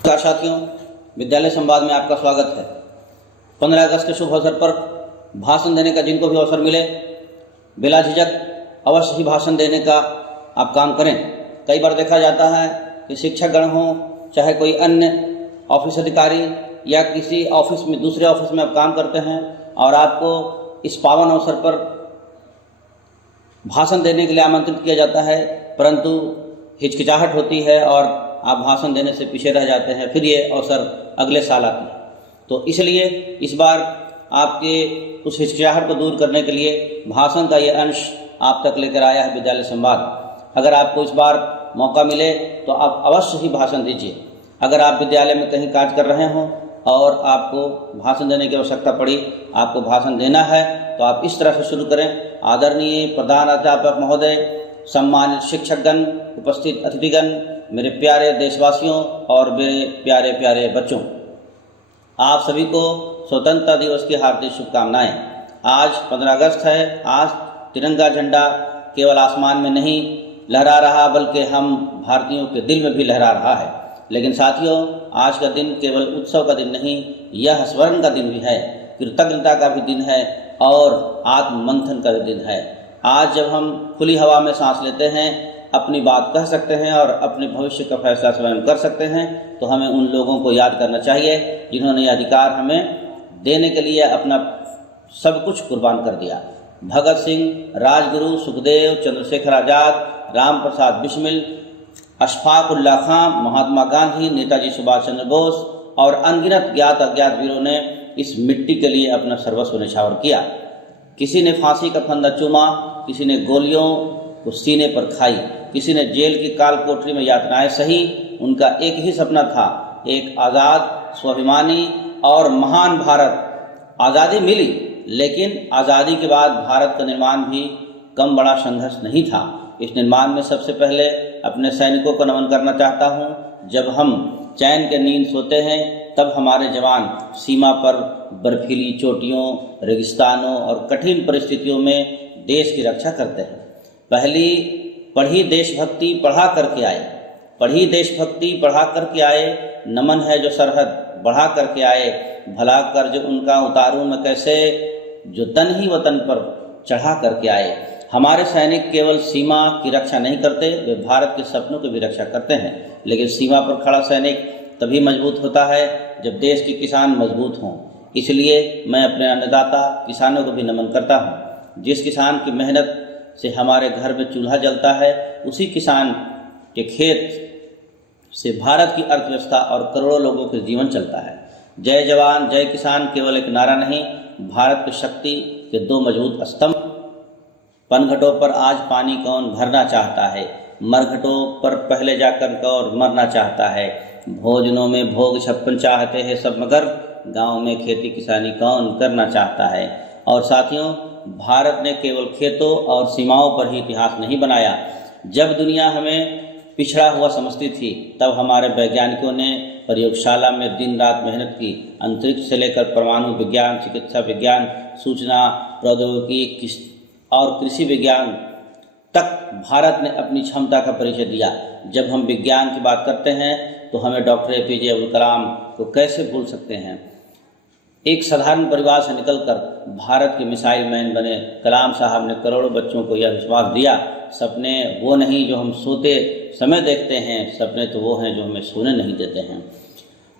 नमस्कार साथियों, विद्यालय संवाद में आपका स्वागत है। 15 अगस्त के शुभ अवसर पर भाषण देने का जिनको भी अवसर मिले, बिला झिझक अवश्य ही भाषण देने का आप काम करें। कई बार देखा जाता है कि शिक्षकगण हों, चाहे कोई अन्य ऑफिस अधिकारी या किसी ऑफिस में, दूसरे ऑफिस में आप काम करते हैं और आपको इस पावन अवसर पर भाषण देने के लिए आमंत्रित किया जाता है, परंतु हिचकिचाहट होती है और आप भाषण देने से पीछे रह जाते हैं। फिर ये अवसर अगले साल आती है। तो इसलिए इस बार आपके उस हिचकिचाहट को दूर करने के लिए भाषण का ये अंश आप तक लेकर आया है विद्यालय संवाद। अगर आपको इस बार मौका मिले तो आप अवश्य ही भाषण दीजिए। अगर आप विद्यालय में कहीं कार्य कर रहे हों और आपको भाषण देने की आवश्यकता पड़ी, आपको भाषण देना है, तो आप इस तरह से शुरू करें। आदरणीय प्रधानाध्यापक महोदय, सम्मानित शिक्षकगण, उपस्थित अतिथिगण, मेरे प्यारे देशवासियों और मेरे प्यारे प्यारे बच्चों, आप सभी को स्वतंत्रता दिवस की हार्दिक शुभकामनाएं। आज 15 अगस्त है। आज तिरंगा झंडा केवल आसमान में नहीं लहरा रहा, बल्कि हम भारतीयों के दिल में भी लहरा रहा है। लेकिन साथियों, आज का दिन केवल उत्सव का दिन नहीं, यह स्मरण का दिन भी है, कृतज्ञता का भी दिन है और आत्ममंथन का भी दिन है। आज जब हम खुली हवा में सांस लेते हैं, अपनी बात कह सकते हैं और अपने भविष्य का फैसला स्वयं कर सकते हैं, तो हमें उन लोगों को याद करना चाहिए जिन्होंने यह अधिकार हमें देने के लिए अपना सब कुछ कुर्बान कर दिया। भगत सिंह, राजगुरु, सुखदेव, चंद्रशेखर आज़ाद, राम प्रसाद बिस्मिल, अशफाक उल्लाह खां, महात्मा गांधी, नेताजी सुभाष चंद्र बोस और अनगिनत ज्ञात अज्ञात वीरों ने इस मिट्टी के लिए अपना सर्वस्व न्यौछावर किया। किसी ने फांसी का फंदा चूमा, किसी ने गोलियों को सीने पर खाई, किसी ने जेल की काल कोठरी में यातनाएं सही। उनका एक ही सपना था, एक आज़ाद, स्वाभिमानी और महान भारत। आज़ादी मिली, लेकिन आज़ादी के बाद भारत का निर्माण भी कम बड़ा संघर्ष नहीं था। इस निर्माण में सबसे पहले अपने सैनिकों को नमन करना चाहता हूँ। जब हम चैन के नींद सोते हैं, तब हमारे जवान सीमा पर बर्फीली चोटियों, रेगिस्तानों और कठिन परिस्थितियों में देश की रक्षा करते हैं। पहली पढ़ी देशभक्ति पढ़ा करके आए, पढ़ी देशभक्ति पढ़ा करके आए, नमन है जो सरहद बढ़ा करके आए। भला कर्ज उनका उतारूं मैं कैसे, जो तन ही वतन पर चढ़ा करके आए। हमारे सैनिक केवल सीमा की रक्षा नहीं करते, वे भारत के सपनों की भी रक्षा करते हैं। लेकिन सीमा पर खड़ा सैनिक तभी मजबूत होता है जब देश के किसान मजबूत हों। इसलिए मैं अपने अन्नदाता किसानों को भी नमन करता हूँ। जिस किसान की मेहनत से हमारे घर में चूल्हा जलता है, उसी किसान के खेत से भारत की अर्थव्यवस्था और करोड़ों लोगों के जीवन चलता है। जय जवान जय किसान केवल एक नारा नहीं, भारत की शक्ति के दो मजबूत स्तंभ। पनघटों पर आज पानी कौन भरना चाहता है, मरघटों पर पहले जाकर कौन मरना चाहता है। भोजनों में भोग 56 चाहते हैं सब, मगर गाँव में खेती किसानी कौन करना चाहता है। और साथियों, भारत ने केवल खेतों और सीमाओं पर ही इतिहास नहीं बनाया। जब दुनिया हमें पिछड़ा हुआ समझती थी, तब हमारे वैज्ञानिकों ने प्रयोगशाला में दिन रात मेहनत की। अंतरिक्ष से लेकर परमाणु विज्ञान, चिकित्सा विज्ञान, सूचना प्रौद्योगिकी और कृषि विज्ञान तक भारत ने अपनी क्षमता का परिचय दिया। जब हम विज्ञान की बात करते हैं तो हमें डॉक्टर APJ अब्दुल कलाम को कैसे भूल सकते हैं। एक साधारण परिवार से निकलकर भारत के मिसाइल मैन बने कलाम साहब ने करोड़ों बच्चों को यह विश्वास दिया, सपने वो नहीं जो हम सोते समय देखते हैं, सपने तो वो हैं जो हमें सोने नहीं देते हैं।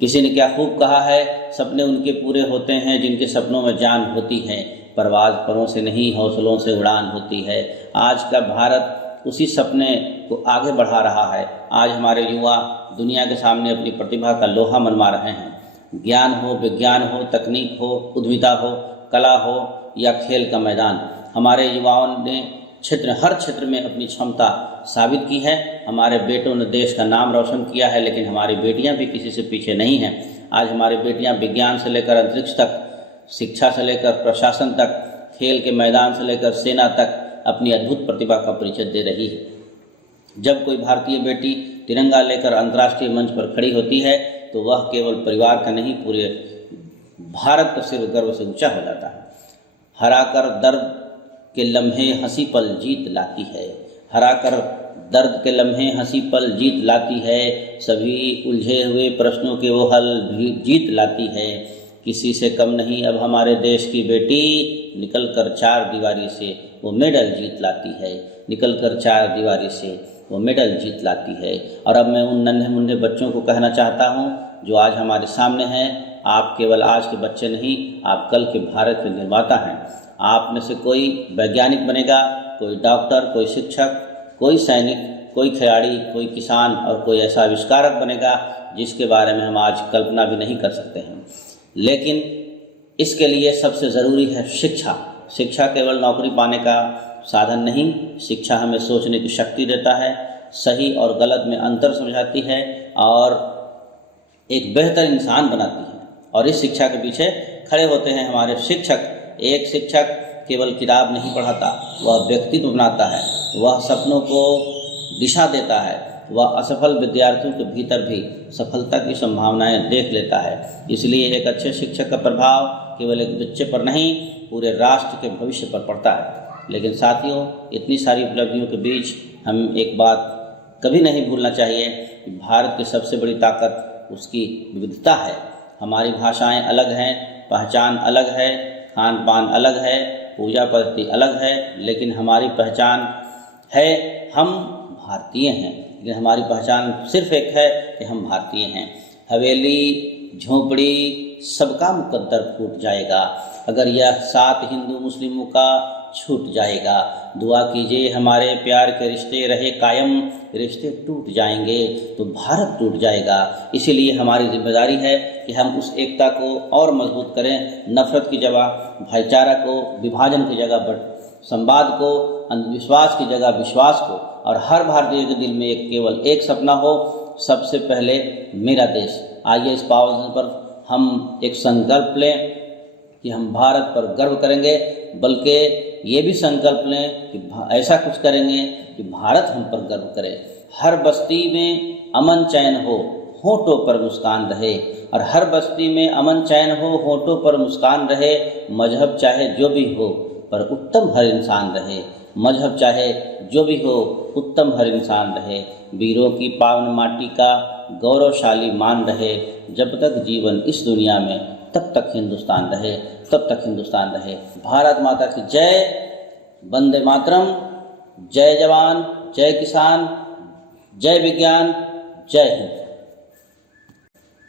किसी ने क्या खूब कहा है, सपने उनके पूरे होते हैं जिनके सपनों में जान होती है। परवाज़ परों से नहीं, हौसलों से उड़ान होती है। आज का भारत उसी सपने को आगे बढ़ा रहा है। आज हमारे युवा दुनिया के सामने अपनी प्रतिभा का लोहा मनवा रहे हैं। ज्ञान हो, विज्ञान हो, तकनीक हो, उद्यमिता हो, कला हो या खेल का मैदान, हमारे युवाओं ने हर क्षेत्र में अपनी क्षमता साबित की है। हमारे बेटों ने देश का नाम रोशन किया है, लेकिन हमारी बेटियां भी किसी से पीछे नहीं हैं। आज हमारी बेटियां विज्ञान से लेकर अंतरिक्ष तक, शिक्षा से लेकर प्रशासन तक, खेल के मैदान से लेकर सेना तक अपनी अद्भुत प्रतिभा का परिचय दे रही है। जब कोई भारतीय बेटी तिरंगा लेकर अंतर्राष्ट्रीय मंच पर खड़ी होती है, तो वह केवल परिवार का नहीं, पूरे भारत का सिर गर्व से ऊंचा हो जाता है। हराकर दर्द के लम्हे हंसी पल जीत लाती है, हराकर दर्द के लम्हे हंसी पल जीत लाती है, सभी उलझे हुए प्रश्नों के वो हल जीत लाती है। किसी से कम नहीं अब हमारे देश की बेटी, निकल कर चार दीवारी से वो मेडल जीत लाती है, निकल कर चार दीवारी से वो मेडल जीत लाती है। और अब मैं उन नन्हे मुन्ने बच्चों को कहना चाहता हूँ जो आज हमारे सामने हैं, आप केवल आज के बच्चे नहीं, आप कल के भारत के निर्माता हैं। आप में से कोई वैज्ञानिक बनेगा, कोई डॉक्टर, कोई शिक्षक, कोई सैनिक, कोई खिलाड़ी, कोई किसान और कोई ऐसा आविष्कारक बनेगा जिसके बारे में हम आज कल्पना भी नहीं कर सकते हैं। लेकिन इसके लिए सबसे ज़रूरी है शिक्षा। शिक्षा केवल नौकरी पाने का साधन नहीं, शिक्षा हमें सोचने की शक्ति देता है, सही और गलत में अंतर समझाती है और एक बेहतर इंसान बनाती है। और इस शिक्षा के पीछे खड़े होते हैं हमारे शिक्षक। एक शिक्षक केवल किताब नहीं पढ़ाता, वह व्यक्तित्व बनाता है, वह सपनों को दिशा देता है, वह असफल विद्यार्थियों के भीतर भी सफलता की संभावनाएं देख लेता है। इसलिए एक अच्छे शिक्षक का प्रभाव केवल एक बच्चे पर नहीं, पूरे राष्ट्र के भविष्य पर पड़ता है। लेकिन साथियों, इतनी सारी उपलब्धियों के बीच हम एक बात कभी नहीं भूलना चाहिए कि भारत की सबसे बड़ी ताकत उसकी विविधता है। हमारी भाषाएं अलग हैं, पहचान अलग है, खान पान अलग है, पूजा पद्धति अलग है, लेकिन हमारी पहचान है हम भारतीय हैं। लेकिन हमारी पहचान सिर्फ एक है कि हम भारतीय हैं। हवेली, झोंपड़ी, सबका मुकद्दर फूट जाएगा अगर यह साथ हिंदू मुस्लिमों का छूट जाएगा। दुआ कीजिए हमारे प्यार के रिश्ते रहे कायम, रिश्ते टूट जाएंगे तो भारत टूट जाएगा। इसीलिए हमारी जिम्मेदारी है कि हम उस एकता को और मजबूत करें, नफरत की जगह भाईचारा को, विभाजन की जगह संवाद को, अंधविश्वास की जगह विश्वास को, और हर भारतीय के दिल में केवल एक सपना हो, सबसे पहले मेरा देश। आइए इस पावन दिन पर हम एक संकल्प लें कि हम भारत पर गर्व करेंगे, बल्कि ये भी संकल्प लें कि ऐसा कुछ करेंगे कि भारत हम पर गर्व करे। हर बस्ती में अमन चैन हो, होठों पर मुस्कान रहे, और हर बस्ती में अमन चैन हो, होठों पर मुस्कान रहे। मजहब चाहे जो भी हो पर उत्तम हर इंसान रहे, मजहब चाहे जो भी हो उत्तम हर इंसान रहे। वीरों की पावन माटी का गौरवशाली मान रहे। जब तक जीवन इस दुनिया में तब तक हिंदुस्तान रहे, तब तक हिंदुस्तान रहे। भारत माता की जय। वंदे मातरम। जय जवान, जय किसान, जय विज्ञान, जय हिंद।